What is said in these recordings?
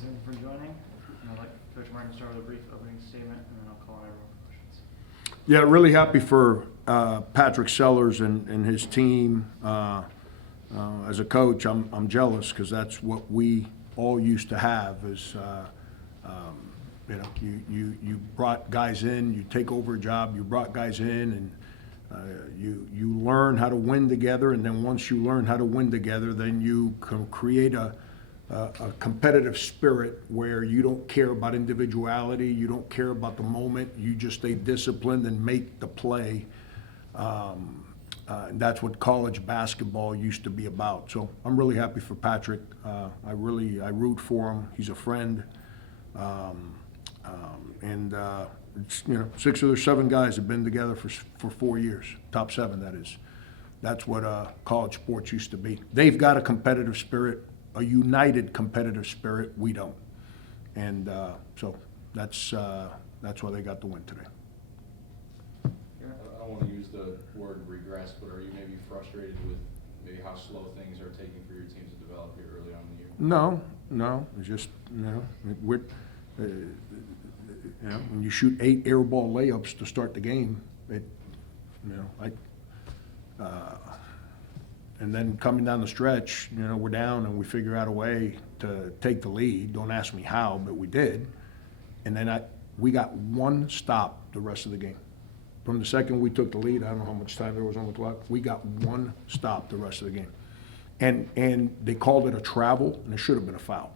Thanks again for joining. And I'd like Coach Martin to start with a brief opening statement, and then I'll call on everyone for questions. Yeah, really happy for Patrick Sellers and his team. As a coach, I'm jealous because that's what we all used to have. Is you brought guys in, you take over a job, you brought guys in, and you learn how to win together. And then once you learn how to win together, then you can create a competitive spirit where you don't care about individuality, you don't care about the moment, you just stay disciplined and make the play. And that's what college basketball used to be about. So I'm really happy for Patrick. I root for him. He's a friend. It's, 6 or 7 guys have been together for 4 years, top 7 that is. That's what college sports used to be. They've got a competitive spirit, a united competitive spirit. We don't. And so that's why they got the win today. I don't want to use the word regress, but are you maybe frustrated with maybe how slow things are taking for your team to develop here early on in the year? No. It's just, when you shoot 8 air ball layups to start the game, and then coming down the stretch, we're down and we figure out a way to take the lead. Don't ask me how, but we did. And then we got 1 stop the rest of the game. From the second we took the lead, I don't know how much time there was on the clock, we got 1 stop the rest of the game. And they called it a travel, and it should have been a foul.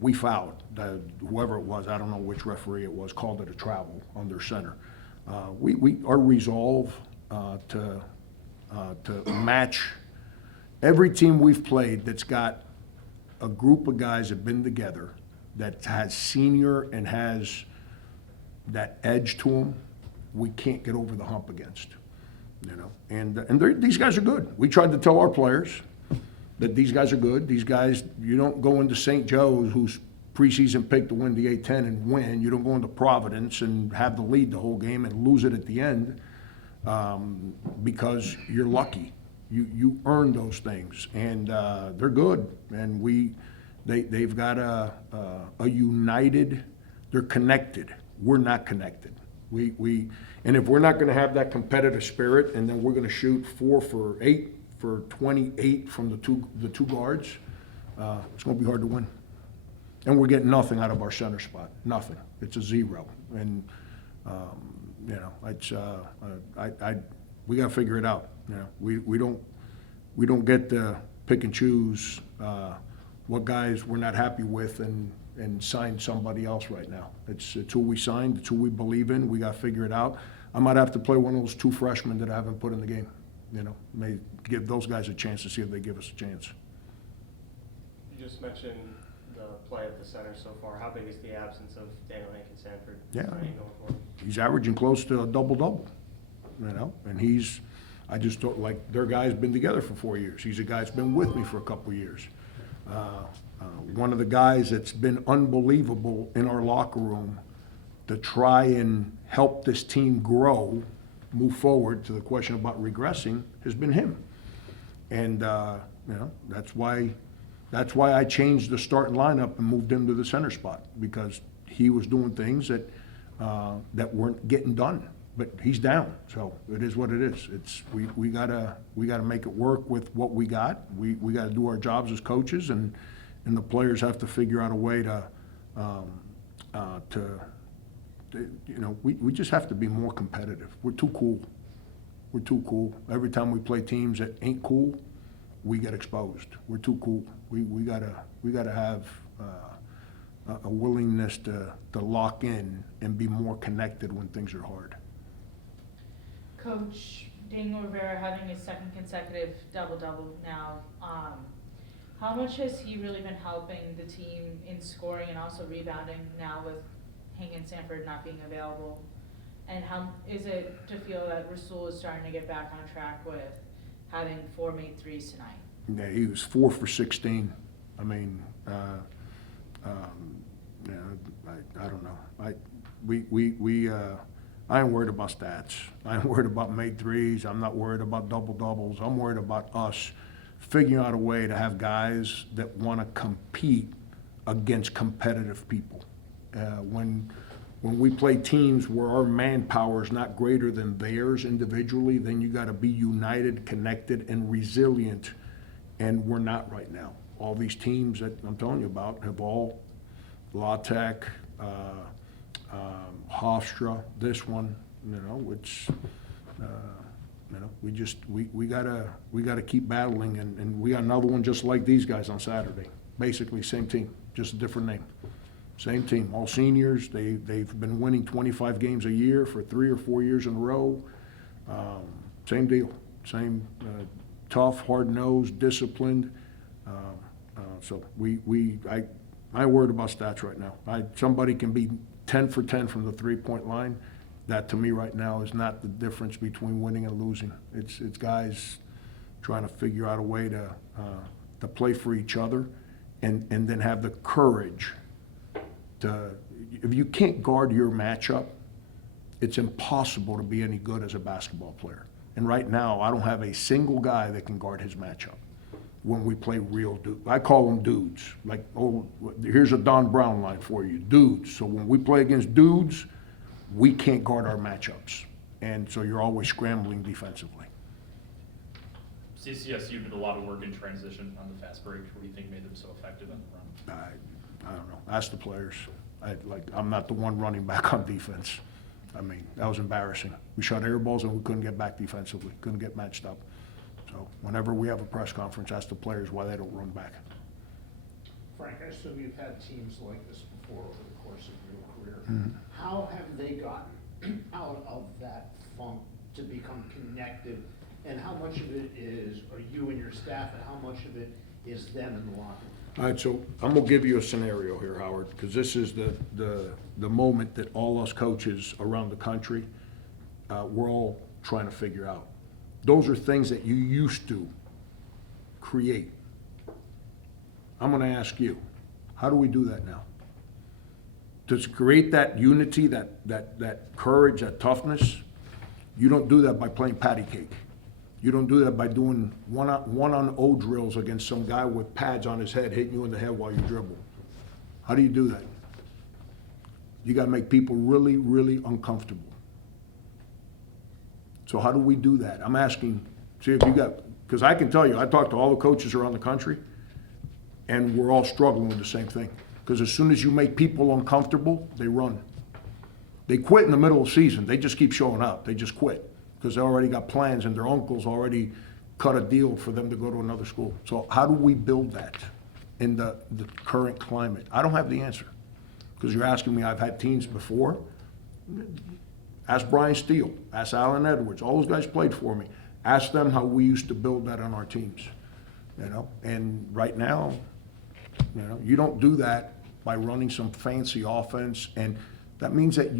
We fouled. Whoever it was, I don't know which referee it was, called it a travel on their center. Our resolve to match every team we've played that's got a group of guys that have been together, that has senior and has that edge to them, we can't get over the hump against. And these guys are good. We tried to tell our players that these guys are good. These guys, you don't go into St. Joe's, who's preseason pick to win the A-10 and win. You don't go into Providence and have the lead the whole game and lose it at the end because you're lucky. You earn those things, and they're good. And they've got a united. They're connected. We're not connected. And if we're not going to have that competitive spirit, and then we're going to shoot 4 for 8 for 28 from the two guards, it's going to be hard to win. And we're getting nothing out of our center spot. Nothing. It's a 0. And it's we got to figure it out. We don't get to pick and choose what guys we're not happy with and sign somebody else right now. It's who we signed. It's who we believe in. We got to figure it out. I might have to play one of those 2 freshmen that I haven't put in the game. May give those guys a chance to see if they give us a chance. You just mentioned the play at the center so far. How big is the absence of Daniel Sanford? He's averaging close to a double-double, and I just don't like their guy's been together for 4 years. He's a guy that's been with me for a couple of years. One of the guys that's been unbelievable in our locker room to try and help this team grow, move forward to the question about regressing, has been him. And that's why I changed the starting lineup and moved him to the center spot, because he was doing things that weren't getting done. But he's down, so it is what it is. We gotta make it work with what we got. We gotta do our jobs as coaches, and the players have to figure out a way we just have to be more competitive. We're too cool. We're too cool. Every time we play teams that ain't cool, we get exposed. We're too cool. We gotta have a willingness to lock in and be more connected when things are hard. Coach Daniel Rivera having his 2nd consecutive double-double now, how much has he really been helping the team in scoring and also rebounding now with Hank Sanford not being available? And how is it to feel that Rasul is starting to get back on track with having 4 made threes tonight? Yeah, he was 4 for 16. I mean, I don't know. I ain't worried about stats. I ain't worried about made threes. I'm not worried about double doubles. I'm worried about us figuring out a way to have guys that want to compete against competitive people. When we play teams where our manpower is not greater than theirs individually, then you gotta be united, connected, and resilient, and we're not right now. All these teams that I'm telling you about have all, La Tech, Hofstra, this one, you know, it's, you know, we gotta keep battling, and we got another one just like these guys on Saturday. Basically, same team, just a different name. Same team, all seniors. They've been winning 25 games a year for 3 or 4 years in a row. Same deal, same tough, hard-nosed, disciplined. So I worried about stats right now. Somebody can be 10 for 10 from the three-point line. That, to me, right now, is not the difference between winning and losing. It's guys trying to figure out a way to play for each other and then have the courage to, if you can't guard your matchup, it's impossible to be any good as a basketball player. And right now, I don't have a single guy that can guard his matchup when we play real dudes. I call them dudes. Like, oh, here's a Don Brown line for you, dudes. So when we play against dudes, we can't guard our matchups. And so you're always scrambling defensively. CCSU did a lot of work in transition on the fast break. What do you think made them so effective in the run? I don't know. Ask the players. I'm not the one running back on defense. I mean, that was embarrassing. We shot air balls and we couldn't get back defensively, couldn't get matched up. So whenever we have a press conference, ask the players why they don't run back. Frank, I assume you've had teams like this before over the course of your career. Mhm. How have they gotten out of that funk to become connected? And how much of it are you and your staff, and how much of it is them in the locker room? All right, so I'm gonna give you a scenario here, Howard, because this is the moment that all us coaches around the country, we're all trying to figure out. Those are things that you used to create. I'm gonna ask you, how do we do that now? To create that unity, that courage, that toughness, you don't do that by playing patty cake. You don't do that by doing one-on-0 drills against some guy with pads on his head hitting you in the head while you dribble. How do you do that? You gotta make people really, really uncomfortable. So how do we do that? I'm asking, see if you got, because I can tell you, I talked to all the coaches around the country, and we're all struggling with the same thing. Because as soon as you make people uncomfortable, they run. They quit in the middle of the season. They just keep showing up. They just quit because they already got plans and their uncles already cut a deal for them to go to another school. So how do we build that in the current climate? I don't have the answer because you're asking me. I've had teams before. Ask Brian Steele. Ask Alan Edwards. All those guys played for me. Ask them how we used to build that on our teams. You know, and right now, you know, you don't do that by running some fancy offense, and that means that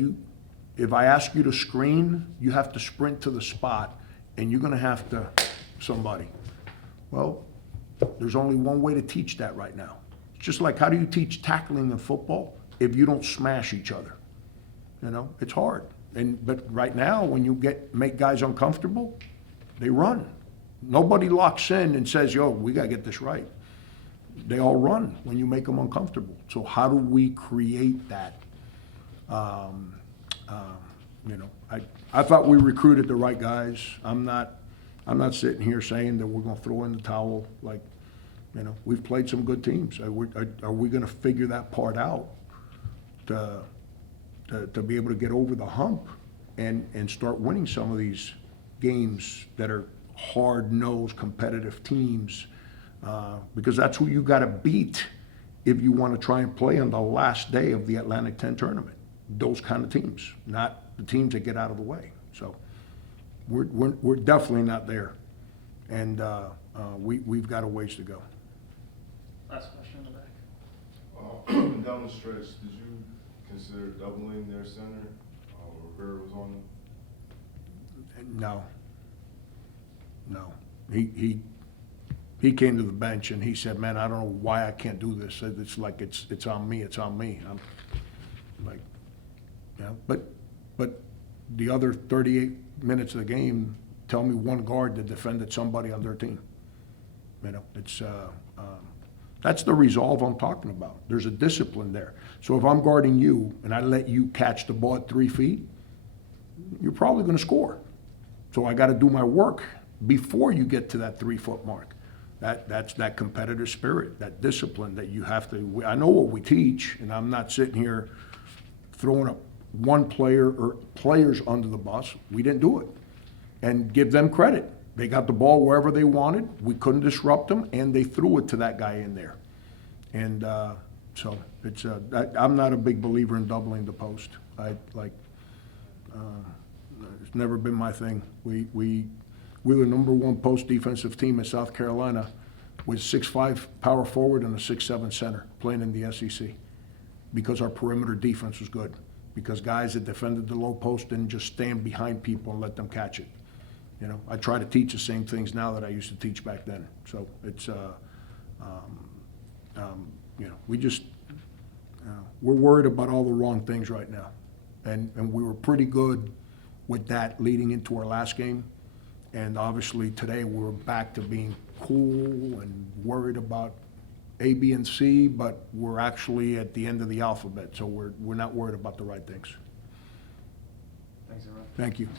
if I ask you to screen, you have to sprint to the spot, and you're gonna have to, somebody. Well, there's only one way to teach that right now. It's just like, how do you teach tackling in football if you don't smash each other? You know, it's hard. But right now, when you make guys uncomfortable, they run. Nobody locks in and says, yo, we gotta get this right. They all run when you make them uncomfortable. So how do we create that? You know, I thought we recruited the right guys. I'm not sitting here saying that we're gonna throw in the towel. Like, you know, we've played some good teams. Are we gonna figure that part out to be able to get over the hump and start winning some of these games that are hard-nosed competitive teams, because that's who you gotta beat if you wanna try and play on the last day of the Atlantic 10 tournament. Those kind of teams, not the teams that get out of the way. So we're definitely not there, and we've got a ways to go. Last question in the back. Down the stretch, did you consider doubling their center? Rivera was on them? No. He came to the bench and he said, man, I don't know why I can't do this. It's like it's on me. I'm like, yeah, but the other 38 minutes of the game, tell me one guard that defended somebody on their team. You know, That's the resolve I'm talking about. There's a discipline there. So if I'm guarding you and I let you catch the ball at 3 feet, you're probably gonna score. So I gotta do my work before you get to that 3-foot mark. That's that competitive spirit, that discipline that you have to, I know what we teach, and I'm not sitting here throwing up one player or players under the bus. We didn't do it. And give them credit. They got the ball wherever they wanted. We couldn't disrupt them, and they threw it to that guy in there. And so it's I'm not a big believer in doubling the post. It's never been my thing. We were the #1 post defensive team in South Carolina with 6'5" power forward and a 6'7" center playing in the SEC because our perimeter defense was good. Because guys that defended the low post didn't just stand behind people and let them catch it. You know, I try to teach the same things now that I used to teach back then. So it's, you know, we just, we're worried about all the wrong things right now. And we were pretty good with that leading into our last game. And obviously today we're back to being cool and worried about A, B, and C, but we're actually at the end of the alphabet. So we're not worried about the right things. Thanks, everyone. Thank you.